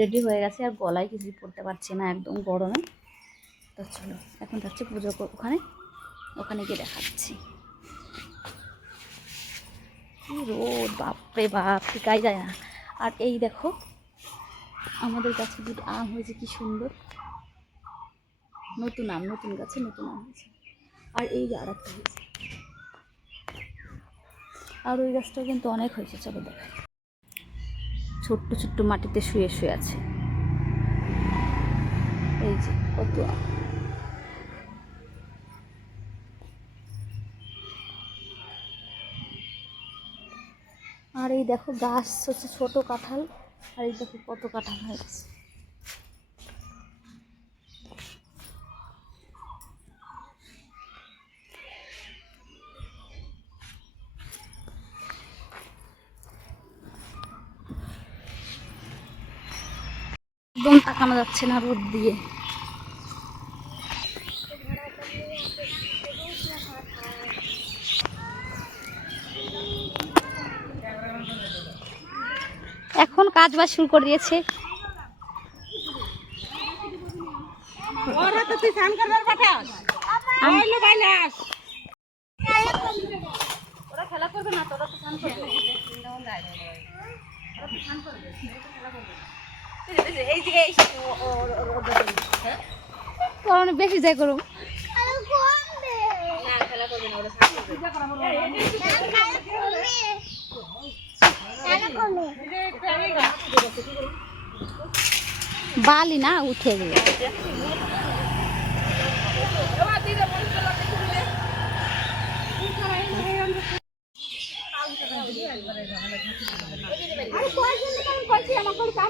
Ready হয়ে গেছে আর গলায় কিছুই পড়তে পারছি না, একদম গরমে। তো চলো, এখন যাচ্ছি পুজো ওখানে ওখানে গিয়ে দেখাচ্ছি। কি রোদ, বাপরে বাপ টিকাই যায় না। আর এই দেখো, আমাদের কাছে দুটো আম হয়েছে, কি সুন্দর। নতুন আম, নতুন গাছে নতুন আম হয়েছে। আর এই যে আর একটা হয়েছে। আর ওই গাছটাও কিন্তু অনেক হয়েছে, চলো দেখা ছোট্ট ছোট্ট মাটিতে শুয়ে শুয়ে আছে। এই যে কত আর এই দেখো গাছ হচ্ছে ছোট কাঁঠাল, আর এই দেখো কত কাঁঠাল হয়ে একদম তাকানো যাচ্ছে না রোদ দিয়ে। এখন কাজ বাজ শুরু করে দিয়েছে। ওরা তো তুই স্নান করবার পাঠাস আইলো বাইলাস ওরা খেলা করবে না তোরা তো করবে। অনেক বেশি যাই করো বালি না উঠে গেলে।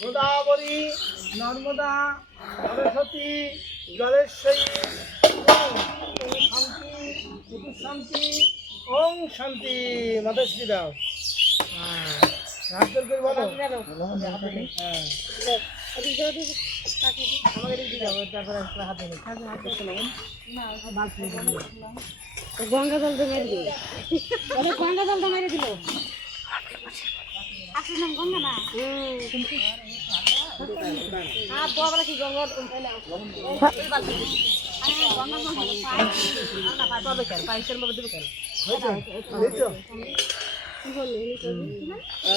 গোদাবরী নর্মদা, সরস্বতী, জলেশ্বরী, শান্তি শান্তি ওম শান্তি, মাতাশ্রী দাও। গঙ্গা জল তো মেরে দিল। গঙ্গা জল তো মেরে দিল আসলে নাম গঙ্গা না আর বড় কি গঙ্গা দিচ্ছ হ্যাঁ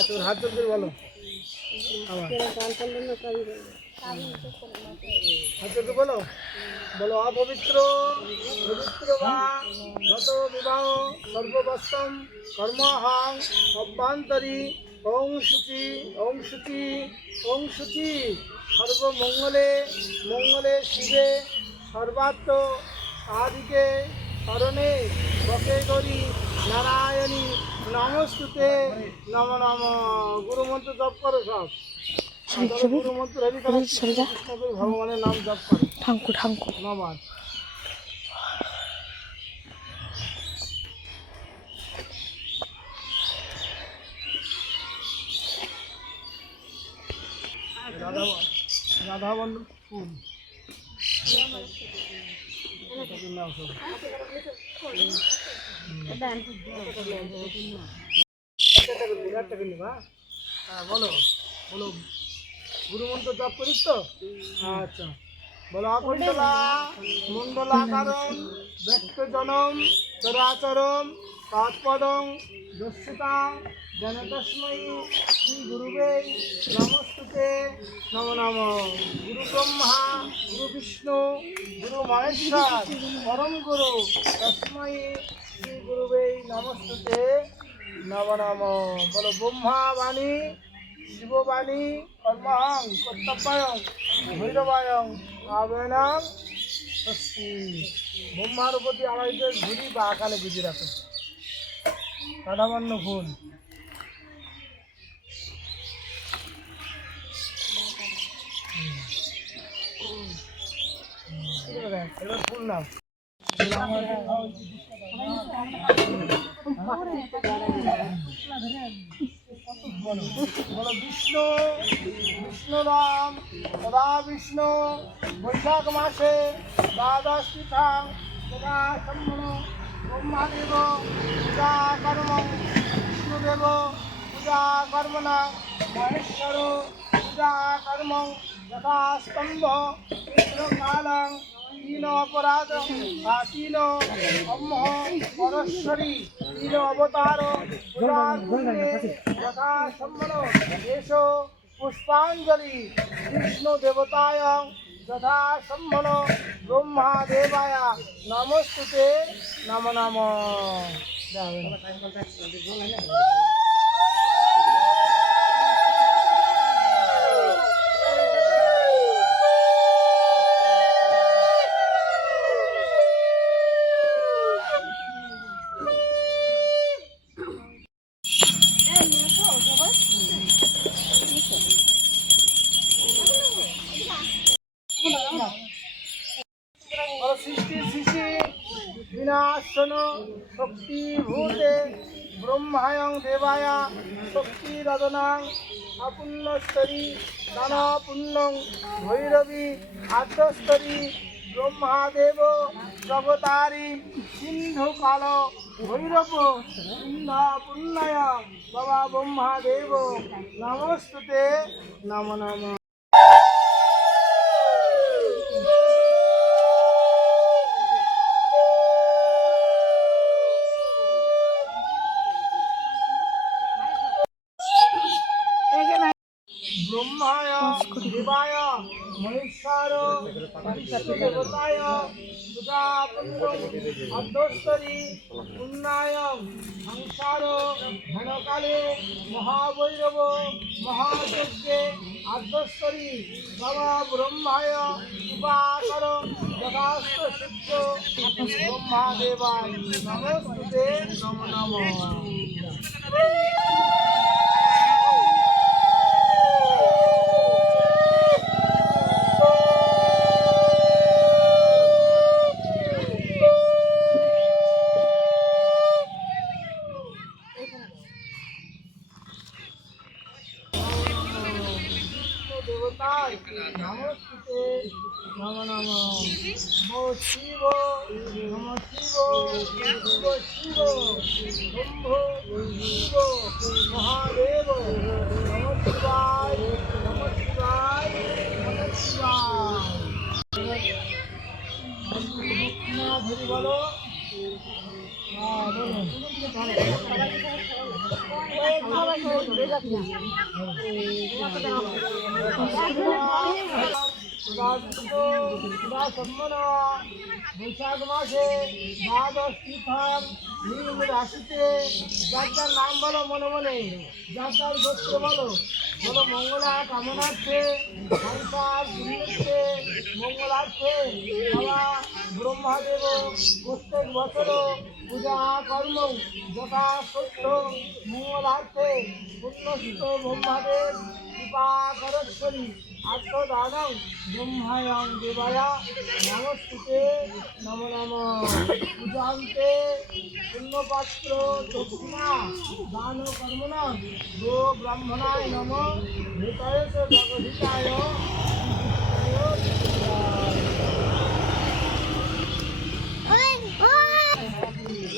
তোর হাত করে বলো করে বলো বলো অপবিত্র পবিত্র বা গত বিবাহ সর্ববস্তম কর্মহং অভ্যন্তরী ওং শুচি ওং শুচি ওং শুচি সর্বমঙ্গলে মঙ্গলে শিবে সর্বাত্ম সাদিকে শরণে বকে করি নারায়ণী নমস্তুতে নম নম গুরুমন্ত্র জপ করো সব গুরুমন্ত্র ভগবানের নাম জপ করো ঠাঙ্কু ঠাঙ্কু নমাজ রাধা ফুল বলো বলো গুরুমন্ত্র জপ করিস তো আচ্ছা বলো অকুণ্ডলা মণ্ডলাকারম ব্যক্ত জনম চরাচরম তৎপদং দস্যুতাং জনতস্মৈ শ্রী গুরুবে নমস্তুতে নম নম। গুরু ব্রহ্মা, গুরু বিষ্ণু, গুরু মহেশ্বর, পরম গুরু তস্মৈ শ্রী গুরুবে নমস্তুতে নম নম। বলো ব্রহ্মা বাণী, শিববাণী, কর্মহং, কর্তব্যয়ং, ভৈরবায়ং আবেনং স্বস্তি। ব্রহ্মার প্রতি আমাদের ঘুরি বা আকালে গুজি রাখে। সাধারণ ফুল। বিষ্ণু বিষ্ণু রাম সদা বিষ্ণু বৈশাখ মাসে দ্বাদশ তিথাং সদা ব্রহ্মাদেব, পূজা কর্ম, বিষ্ণুদেব, পূজা কর্মণা মহেশ্বর, পূজা কর্ম, যথাস্তম্ভ, কৃষ্ণকালং তিন অপরাধ তিন ব্রহ্ম, পরশ্বরী তিন অবতার পুণ্যে যথা এষ পুষ্পাঞ্জলি, কৃষ্ণ দেবতায় যথা সম্মন ব্রহ্মা দেবায়া নমস্তুতে নম নম। শক্তিরদনাং অপুণ্যস্তরী পুণ্যং ভৈরবী আদ্যস্তরী ব্রহ্মাদেব জগতারি সিন্ধু কাল ভৈরব সিন্ধা বাবা ব্রহ্মাদেব নমস্তুতে, নম নম। ব্রহ্মায়, দেবায়, মহেশ্বর দেবতায় অর্ধস্তরী পুণ্যায়, সংসার, ধনকালে মহাবৈরব মহাযজ্ঞে আর্ধস্তরী বাবা ব্রহ্মায় কৃপাকর যথাস্ত সিদ্ধ, ব্রহ্মাদেবায়, নমস্তুতে, নম নম। দেবতার নমস্তুতে নম নম নমো শিব নম শিব ধরি বলো বৈশাখ মাসে দ্বাদশ তীর্থাম নীল রাশিতে যার যার নাম বলো মনে মনে যার যার গোত্র বলো বলো। মঙ্গলা কামনার্থে সংসার মঙ্গলার্থে বাবা ব্রহ্মাদেব প্রত্যেক বছর পূজা কর্ম যথা সত্য মঙ্গলার্থে পুণ্যস্থ ব্রহ্মাদেব কৃপা করশ্বরী আত্মদানং ব্রহ্মায়ং দেবায়া নমস্তুতে নম নম। পূজান্তে পুণ্যপাত্র দক্ষিণা দান কর্মণা গো ব্রাহ্মণায় নম। ভূতায় জগহিতায়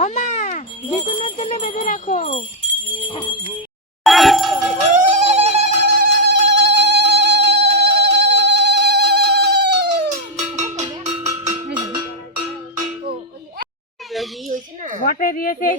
মামা বিকুনের জন্য বেঁধে রাখো বটে দিয়েছে এই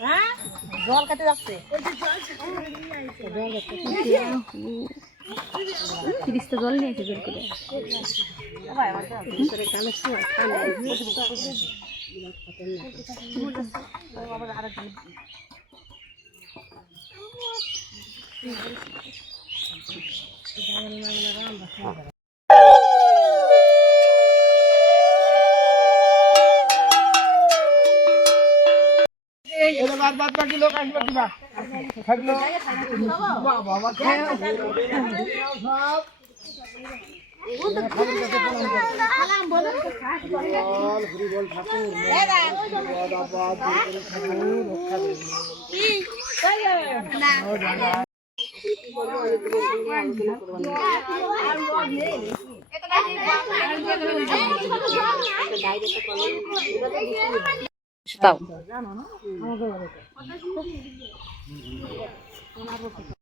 হ্যাঁ জল খেতে যাচ্ছে। তিরিশটা জল নিয়েছে বের করে। এবার লোক আসবে কিবা? থাকল? বাবা সব বল হরি